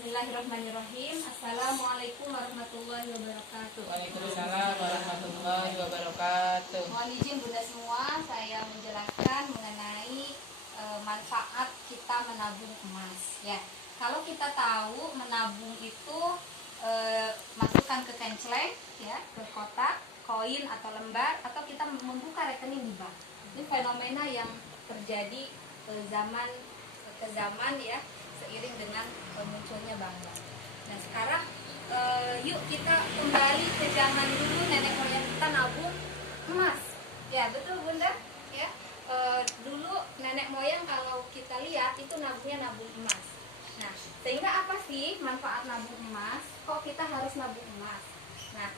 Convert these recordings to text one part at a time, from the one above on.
Bismillahirrahmanirrahim. Assalamualaikum warahmatullahi wabarakatuh. Waalaikumsalam warahmatullahi wabarakatuh. Mohon izin Bunda semua, saya menjelaskan mengenai manfaat kita menabung emas. Ya, kalau kita tahu menabung itu masukkan ke kenceleng, ya, ke kotak, koin atau lembar, atau kita membuka rekening di bank. Ini fenomena yang terjadi ke zaman ya, seiring dengan munculnya bank. Nah sekarang yuk kita kembali ke zaman dulu, nenek moyang kita nabung emas. Ya betul Bunda. Ya dulu nenek moyang kalau kita lihat itu nabungnya nabung emas. Nah sehingga apa sih manfaat nabung emas? Kok kita harus nabung emas? Nah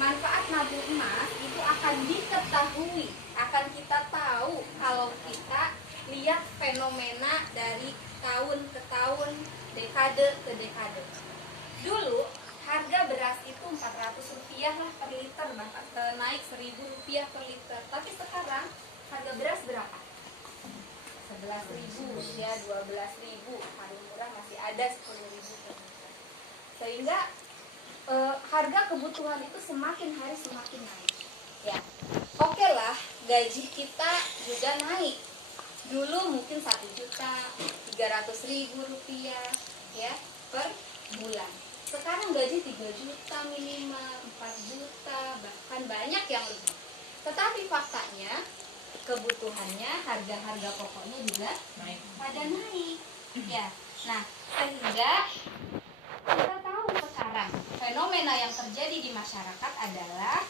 manfaat nabung emas itu akan diketahui, akan kita tahu kalau kita lihat fenomena dari tahun ke tahun, dekade ke dekade. Dulu harga beras itu Rp400 lah per liter, bahkan naik Rp1.000 per liter. Tapi sekarang harga beras berapa? 11.000 ya, 12.000. Paling murah masih ada 10.000 per liter. Sehingga harga kebutuhan itu semakin hari semakin naik. Ya, oke lah, gaji kita juga naik. Dulu mungkin 1.300.000 rupiah ya per bulan. Sekarang gaji 3 juta minimal, 4 juta, bahkan banyak yang lebih. Tetapi faktanya kebutuhannya, harga-harga pokoknya juga naik. Pada naik. Ya. Nah, sehingga kita tahu sekarang fenomena yang terjadi di masyarakat adalah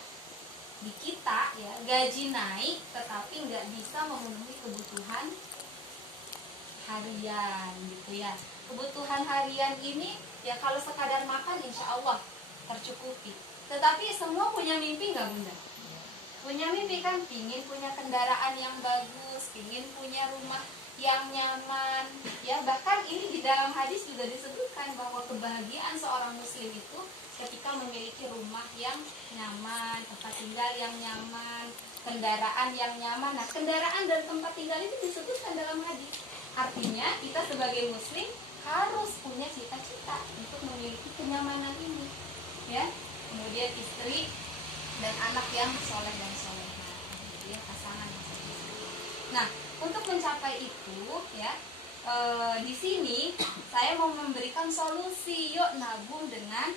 di kita ya, gaji naik tetapi nggak bisa memenuhi kebutuhan harian gitu ya. Kebutuhan harian ini ya kalau sekadar makan insya Allah tercukupi. Tetapi semua punya mimpi nggak Bunda? Punya mimpi kan, pingin punya kendaraan yang bagus, pingin punya rumah yang nyaman ya. Bahkan ini di dalam hadis juga disebutkan bahwa kebahagiaan seorang muslim itu ketika memiliki rumah yang nyaman, tempat tinggal yang nyaman, kendaraan yang nyaman. Nah, kendaraan dan tempat tinggal itu disebutkan dalam hadis. Artinya kita sebagai muslim harus punya cita-cita untuk memiliki kenyamanan ini, ya. Kemudian istri dan anak yang soleh dan solehah, jadi pasangan yang soleh. Nah, untuk mencapai itu, ya, di sini saya mau memberikan solusi. Yuk nabung dengan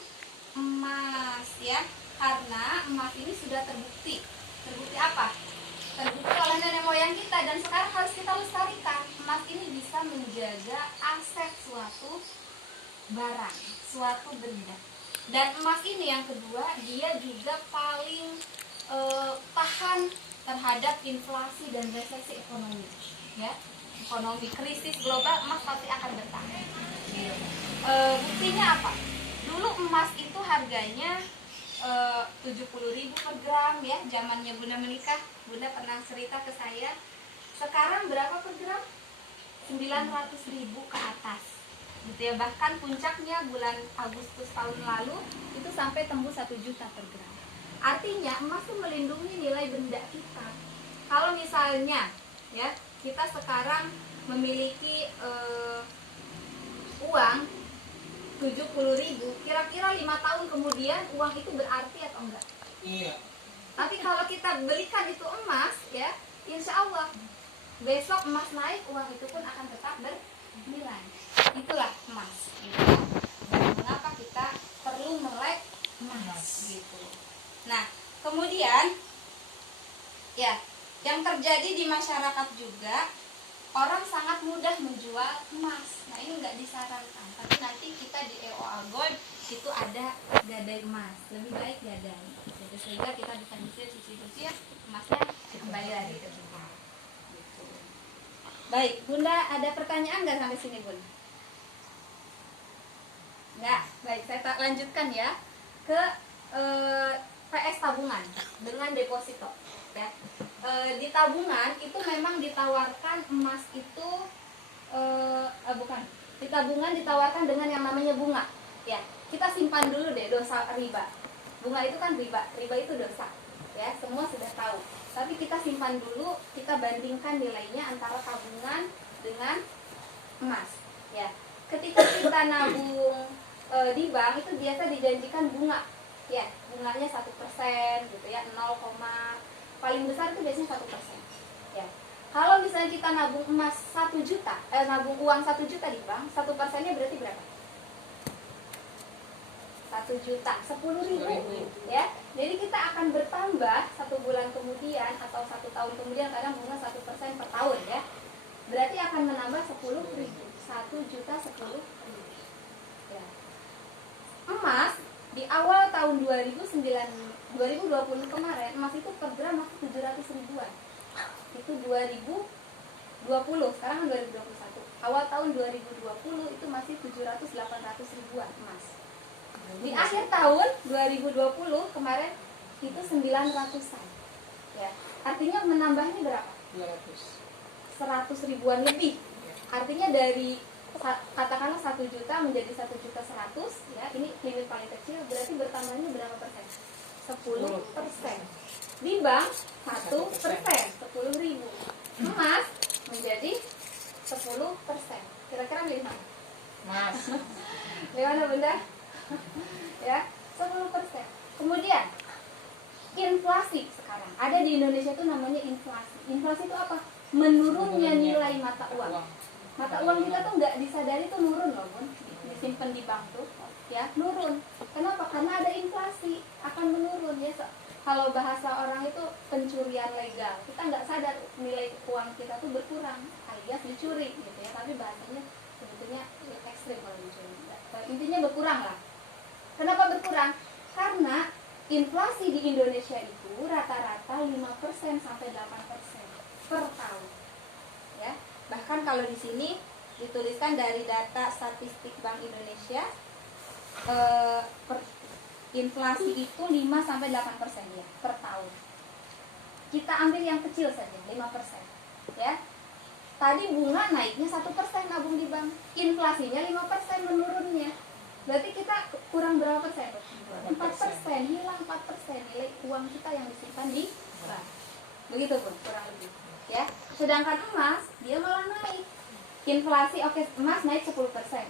emas ya, karena emas ini sudah terbukti apa? Terbukti oleh nenek moyang kita dan sekarang harus kita lestarikan. Emas ini bisa menjaga aset suatu barang, suatu benda. Dan emas ini yang kedua, dia juga paling tahan terhadap inflasi dan resesi ekonomi ya. Ekonomi krisis global, emas pasti akan bertahan. Buktinya apa? Dulu emas itu harganya 70.000 per gram ya, zamannya Bunda menikah. Bunda pernah cerita ke saya. Sekarang berapa per gram? 900.000 ke atas gitu ya. Bahkan puncaknya bulan Agustus tahun lalu itu sampai tembus 1 juta per gram. Artinya emas itu melindungi nilai benda kita. Kalau misalnya ya, kita sekarang memiliki uang 70.000, kira-kira 5 tahun kemudian uang itu berarti atau enggak? Iya. Tapi kalau kita belikan itu emas ya, insya Allah besok emas naik, uang itu pun akan tetap bernilai. Itulah emas gitu. Dan mengapa kita perlu melek emas gitu. Nah kemudian ya, yang terjadi di masyarakat juga, orang sangat mudah menjual emas. Nah ini nggak disarankan. Tapi nanti kita di EOA Gold itu ada gadai emas. Lebih baik gadai. Jadi sehingga kita bisa nyicil emasnya kembali lagi ke kita. Gitu. Baik, Bunda ada pertanyaan nggak sampai sini Bunda? Nggak. Baik, saya lanjutkan ya ke PS tabungan dengan deposito. Ya. Di tabungan itu memang ditawarkan emas itu bukan. Di tabungan ditawarkan dengan yang namanya bunga. Ya, kita simpan dulu deh, dosa riba. Bunga itu kan riba itu dosa. Ya, semua sudah tahu. Tapi kita simpan dulu, kita bandingkan nilainya antara tabungan dengan emas. Ya. ketika kita nabung di bank itu biasa dijanjikan bunga, ya bunganya 1% gitu ya, 0, paling besar itu biasanya 1%. Ya. Kalau misalnya kita nabung emas 1 juta, nabung uang 1 juta di bank, 1%-nya berarti berapa? 1 juta, 10.000 ya. Jadi kita akan bertambah 1 bulan kemudian atau 1 tahun kemudian, kadang bunga 1% per tahun ya. Berarti akan menambah 10.000, 1 juta 10.000 ya. Emas di awal tahun 2020 kemarin, emas itu per gram masih 700 ribuan. Itu 2020, sekarang kan 2021. Awal tahun 2020 itu masih 700-800 ribuan emas. Di akhir tahun 2020 kemarin itu 900-an. Ya. Artinya menambahnya berapa? 100 ribuan lebih. Artinya dari katakanlah 1 juta menjadi 1.100.000 ya, ini limit paling kecil, berarti bertambahnya berapa persen? 10%. Di bank 1%, 10.000. Emas menjadi 10%. Kira-kira milih mana? Mas. Gimana Bunda? Ya, 10%. Kemudian inflasi sekarang ada di Indonesia itu namanya inflasi. Inflasi itu apa? Menurunnya nilai mata uang. Mata uang kita tuh nggak disadari tuh nurun loh Bun, disimpan di bank tuh ya nurun. Kenapa? Karena ada inflasi, akan menurun ya. Kalau bahasa orang itu pencurian legal, kita nggak sadar nilai uang kita tuh berkurang, alias dicuri gitu ya. Tapi bahasanya sebetulnya ekstrim kalau dicuri. Intinya berkurang lah. Kenapa berkurang? Karena inflasi di Indonesia itu rata-rata 5% sampai 8% per tahun. Ya. Bahkan kalau di sini dituliskan dari data statistik Bank Indonesia, inflasi itu 5 sampai 8% ya per tahun. Kita ambil yang kecil saja, 5%. Ya. Tadi bunga naiknya 1% nabung di bank, inflasinya 5% menurunnya. Berarti kita kurang berapa persen? 4%, hilang 4% nilai uang kita yang disimpan di bank. Begitu Bun, kurang lebih. Ya. Sedangkan emas dia malah naik. Inflasi emas naik 10%,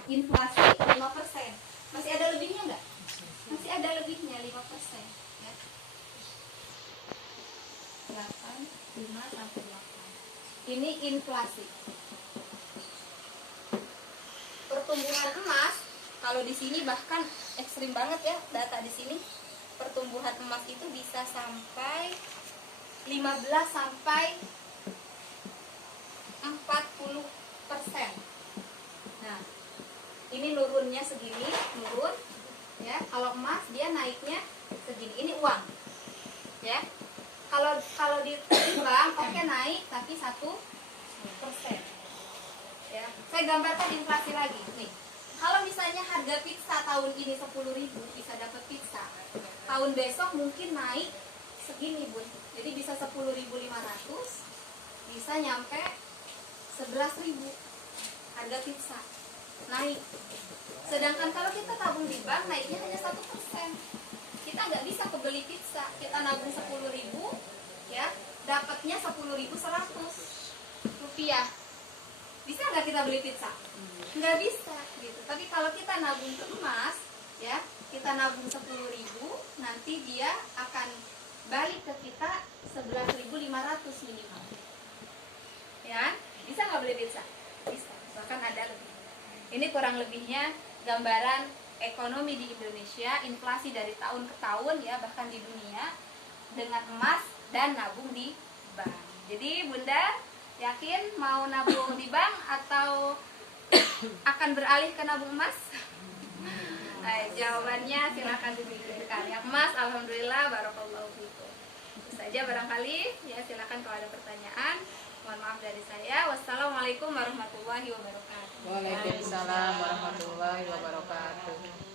inflasi 5%. Masih ada lebihnya enggak? Masih ada lebihnya 5%, ya. 8, 5 sampai 8. Ini inflasi. Pertumbuhan emas kalau di sini bahkan ekstrim banget ya, data di sini. Pertumbuhan emas itu bisa sampai 15 sampai 40%. Nah, ini nurunnya segini, nurun ya. Kalau emas dia naiknya segini. Ini uang. Ya. Kalau di bank oke naik tapi 1%. Ya. Saya gambarkan inflasi lagi nih. Kalau misalnya harga pizza tahun ini 10.000 bisa dapat pizza. Tahun besok mungkin naik segini Bun. Jadi bisa 10.500, bisa nyampe 11.000 harga pizza naik. Sedangkan kalau kita tabung di bank naiknya hanya 1%. Kita nggak bisa kebeli pizza. Kita nabung 10.000 ya, dapatnya 10.100 rupiah. Bisa nggak kita beli pizza? Nggak bisa gitu. Tapi kalau kita nabung ke emas ya, kita nabung 10.000, nanti dia akan balik ke kita 11.500 minimal. Ya, bisa nggak beli pizza? Bisa, bahkan ada lebih. Ini kurang lebihnya gambaran ekonomi di Indonesia, inflasi dari tahun ke tahun ya, bahkan di dunia, dengan emas dan nabung di bank. Jadi Bunda yakin mau nabung di bank atau akan beralih ke nabung emas? Jawabannya silakan dipikirkan. Yang emas, alhamdulillah, barakallahu fikum. Itu saja barangkali ya, silakan kalau ada pertanyaan. Mohon maaf dari saya. Wassalamualaikum warahmatullahi wabarakatuh. Waalaikumsalam warahmatullahi wabarakatuh.